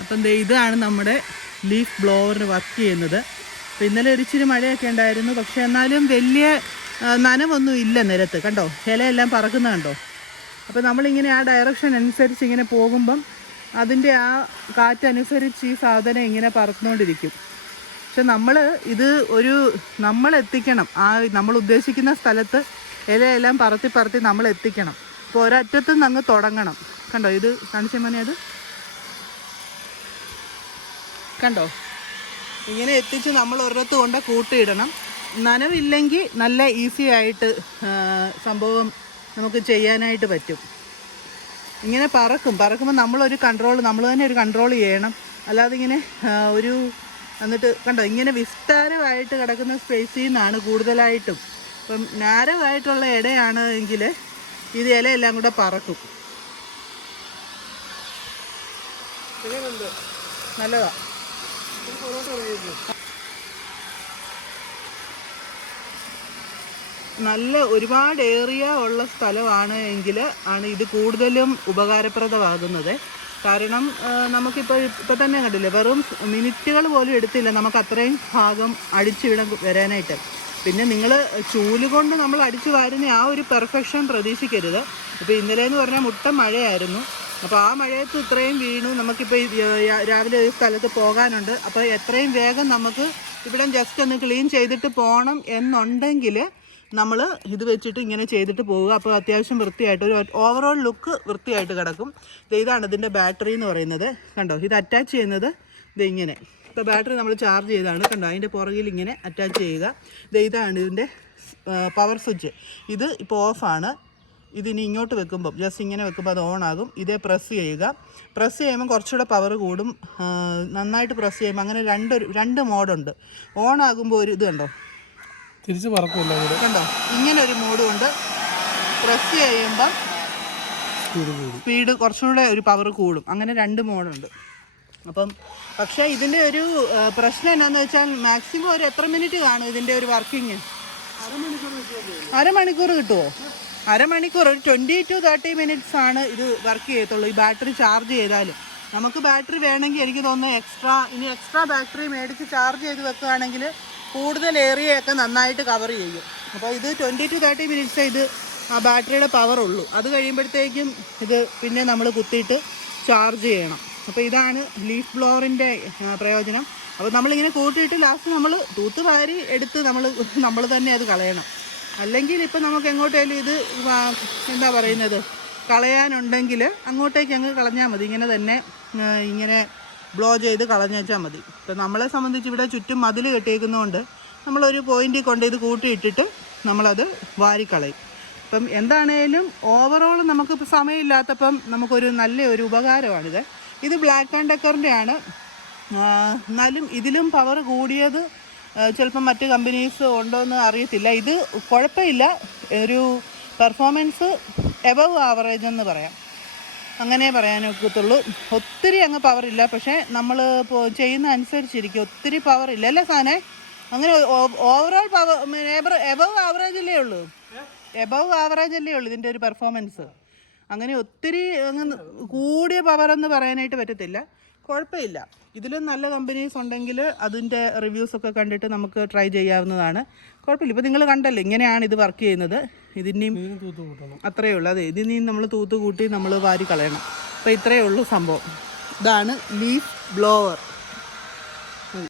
അപ്പം ഇതാണ് നമ്മുടെ ലീഫ് ബ്ലോവറിന് വർക്ക് ചെയ്യുന്നത്. അപ്പോൾ ഇന്നലെ ഒരിച്ചിരി മഴയൊക്കെ ഉണ്ടായിരുന്നു, പക്ഷേ എന്നാലും വലിയ നനവൊന്നും ഇല്ല നിലത്ത്. കണ്ടോ, ഇലയെല്ലാം പറക്കുന്ന കണ്ടോ. അപ്പോൾ നമ്മളിങ്ങനെ ആ ഡയറക്ഷൻ അനുസരിച്ച് ഇങ്ങനെ പോകുമ്പം അതിൻ്റെ ആ കാറ്റനുസരിച്ച് ഈ സാധനം ഇങ്ങനെ പറന്നുകൊണ്ടിരിക്കും. പക്ഷെ നമ്മൾ എത്തിക്കണം ആ നമ്മൾ ഉദ്ദേശിക്കുന്ന സ്ഥലത്ത് ഇലയെല്ലാം പറത്തി നമ്മൾ എത്തിക്കണം. അപ്പോൾ ഒരറ്റത്തു നിന്ന് അങ്ങ് തുടങ്ങണം. കണ്ടോ, ഇത് കാണിച്ച മോനെ, അത് കണ്ടോ, ഇങ്ങനെ എത്തിച്ച് നമ്മൾ ഒരിടത്ത് കൊണ്ട് കൂട്ടിയിടണം. നനവില്ലെങ്കിൽ നല്ല ഈസി ആയിട്ട് സംഭവം നമുക്ക് ചെയ്യാനായിട്ട് പറ്റും. ഇങ്ങനെ പറക്കുമ്പോൾ നമ്മളൊരു കൺട്രോൾ, നമ്മൾ തന്നെ ഒരു കൺട്രോൾ ചെയ്യണം. അല്ലാതെ ഇങ്ങനെ എന്നിട്ട് കണ്ടോ, ഇങ്ങനെ വിസ്താരമായിട്ട് കിടക്കുന്ന സ്പേസിൽ നിന്നാണ് കൂടുതലായിട്ടും. ഇപ്പം നാരമായിട്ടുള്ള ഇടയാണ് എങ്കിൽ ഇത് ഇലയെല്ലാം കൂടെ പറക്കും. നല്ലതാ. നല്ല ഒരുപാട് ഏരിയ ഉള്ള സ്ഥലമാണ് എങ്കിൽ ആണ് ഇത് കൂടുതലും ഉപകാരപ്രദമാകുന്നത്. കാരണം നമുക്കിപ്പോൾ തന്നെ കണ്ടില്ലേ, വെറും മിനിറ്റുകൾ പോലും എടുത്തില്ല നമുക്ക് അത്രയും ഭാഗം അടിച്ചിടാൻ വരാനായിട്ട്. പിന്നെ നിങ്ങൾ ചൂല് കൊണ്ട് നമ്മൾ അടിച്ചു വാരുന്ന ആ ഒരു പെർഫെക്ഷൻ പ്രതീക്ഷിക്കരുത്. ഇപ്പോൾ ഇന്നലെയെന്ന് പറഞ്ഞാൽ മുട്ട മഴയായിരുന്നു. അപ്പോൾ ആ മഴയത്ത് ഇത്രയും വീണു. നമുക്കിപ്പോൾ രാവിലെ ഒരു സ്ഥലത്ത് പോകാനുണ്ട്. അപ്പോൾ എത്രയും വേഗം നമുക്ക് ഇവിടെ ജസ്റ്റ് ഒന്ന് ക്ലീൻ ചെയ്തിട്ട് പോകണം എന്നുണ്ടെങ്കിൽ നമ്മൾ ഇത് വെച്ചിട്ട് ഇങ്ങനെ ചെയ്തിട്ട് പോവുക. അപ്പോൾ അത്യാവശ്യം വൃത്തിയായിട്ട് ഒരു ഓവറോൾ ലുക്ക് വൃത്തിയായിട്ട് കിടക്കും. ഇതാണ് ഇതിൻ്റെ ബാറ്ററി എന്ന് പറയുന്നത്. കണ്ടോ, ഇത് അറ്റാച്ച് ചെയ്യുന്നത് ഇങ്ങനെ. ഇപ്പോൾ ബാറ്ററി നമ്മൾ ചാർജ് ചെയ്താണ്. കണ്ടോ, അതിൻ്റെ പുറകിൽ ഇങ്ങനെ അറ്റാച്ച് ചെയ്യുക. ഇതാണ് ഇതിൻ്റെ പവർ സ്വിച്ച്. ഇത് ഇപ്പോൾ ഓഫാണ്. ഇതിനി ഇങ്ങോട്ട് വെക്കുമ്പം ജസ്റ്റ് ഇങ്ങനെ വെക്കുമ്പോൾ അത് ഓണാകും. ഇതേ പ്രസ് ചെയ്യുക. പ്രസ് ചെയ്യുമ്പോൾ കുറച്ചുകൂടെ പവർ കൂടും. നന്നായിട്ട് പ്രസ് ചെയ്യുമ്പോൾ അങ്ങനെ രണ്ട് മോഡുണ്ട്. ഓണാകുമ്പോൾ ഒരു ഇത് കണ്ടോ, തിരിച്ച് പറക്കില്ല. കണ്ടോ, ഇങ്ങനെ ഒരു മോഡും ഉണ്ട്. പ്രസ് ചെയ്യുമ്പം സ്പീഡ് കുറച്ചുകൂടെ ഒരു പവർ കൂടും. അങ്ങനെ രണ്ട് മോഡുണ്ട്. അപ്പം പക്ഷേ ഇതിൻ്റെ ഒരു പ്രശ്നം എന്നാന്ന് വെച്ചാൽ മാക്സിമം ഒരു എത്ര മിനിറ്റ് കാണും ഇതിൻ്റെ ഒരു വർക്കിങ്? അരമണിക്കൂർ കിട്ടുമോ? അരമണിക്കൂർ, ഒരു 20 to 30 minutes ആണ് ഇത് വർക്ക് ചെയ്യത്തുള്ളൂ. ഈ ബാറ്ററി ചാർജ് ചെയ്താലും നമുക്ക് ബാറ്ററി വേണമെങ്കിൽ എനിക്ക് തോന്നുന്നു എക്സ്ട്രാ ബാറ്ററി മേടിച്ച് ചാർജ് ചെയ്ത് വെക്കുകയാണെങ്കിൽ കൂടുതൽ ഏരിയയൊക്കെ നന്നായിട്ട് കവർ ചെയ്യും. അപ്പോൾ ഇത് 20 to 30 minutes ഇത് ആ ബാറ്ററിയുടെ പവർ ഉള്ളൂ. അത് കഴിയുമ്പോഴത്തേക്കും ഇത് പിന്നെ നമ്മൾ കുത്തിയിട്ട് ചാർജ് ചെയ്യണം. അപ്പോൾ ഇതാണ് ലീഫ് ബ്ലോവറിൻ്റെ പ്രയോജനം. അപ്പോൾ നമ്മളിങ്ങനെ കൂട്ടിയിട്ട് ലാസ്റ്റ് നമ്മൾ തൂത്ത് വാരി എടുത്ത് നമ്മൾ തന്നെ അത് കളയണം. അല്ലെങ്കിൽ ഇപ്പം നമുക്ക് എങ്ങോട്ടേലും ഇത് എന്താ പറയുന്നത് കളയാനുണ്ടെങ്കിൽ അങ്ങോട്ടേക്ക് അങ്ങ് കളഞ്ഞാൽ മതി. ഇങ്ങനെ തന്നെ ഇങ്ങനെ ബ്ലോ ചെയ്ത് കളഞ്ഞേച്ചാൽ മതി. ഇപ്പം നമ്മളെ സംബന്ധിച്ച് ഇവിടെ ചുറ്റും മതിൽ കെട്ടിയേക്കുന്നതുകൊണ്ട് നമ്മളൊരു പോയിന്റിൽ കൊണ്ട് ഇത് കൂട്ടിയിട്ടിട്ട് നമ്മളത് വാരിക്കളയും. അപ്പം എന്താണേലും ഓവറോൾ നമുക്കിപ്പോൾ സമയമില്ലാത്തപ്പം നമുക്കൊരു നല്ലൊരു ഉപകാരമാണിത്. ഇത് ബ്ലാക്ക് ആൻഡ് ഡെക്കറിൻ്റെ ആണ്. എന്നാലും ഇതിലും പവർ കൂടിയത് ചിലപ്പം മറ്റ് കമ്പനീസ് ഉണ്ടോയെന്ന് അറിയത്തില്ല. ഇത് കുഴപ്പമില്ല, ഒരു പെർഫോമൻസ് എബവ് ആവറേജ് എന്ന് പറയാം. അങ്ങനെ പറയാനൊക്കത്തുള്ളൂ. ഒത്തിരി അങ്ങ് പവറില്ല, പക്ഷേ നമ്മൾ ചെയ്യുന്ന അനുസരിച്ചിരിക്കും. ഒത്തിരി പവറില്ല അല്ലേ സാധനം? അങ്ങനെ ഓവറോൾ എബവ് ആവറേജല്ലേ ഉള്ളൂ. എബവ് ആവറേജല്ലേ ഉള്ളൂ ഇതിൻ്റെ ഒരു പെർഫോമൻസ്. അങ്ങനെ ഒത്തിരി അങ്ങ് കൂടിയ പവറെന്ന് പറയാനായിട്ട് പറ്റത്തില്ല. കുഴപ്പമില്ല. ഇതിലും നല്ല കമ്പനീസ് ഉണ്ടെങ്കിൽ അതിൻ്റെ റിവ്യൂസൊക്കെ കണ്ടിട്ട് നമുക്ക് ട്രൈ ചെയ്യാവുന്നതാണ്. കുഴപ്പമില്ല. ഇപ്പോൾ നിങ്ങൾ കണ്ടല്ലോ ഇങ്ങനെയാണ് ഇത് വർക്ക് ചെയ്യുന്നത്. ഇതിനെയും അത്രയേ ഉള്ളൂ. അതെ, ഇതിനെയും നമ്മൾ തൂത്ത് കൂട്ടി നമ്മൾ വാരി കളയണം. അപ്പോൾ ഇത്രയേ ഉള്ളൂ സംഭവം. ഇതാണ് ലീഫ് ബ്ലോവർ.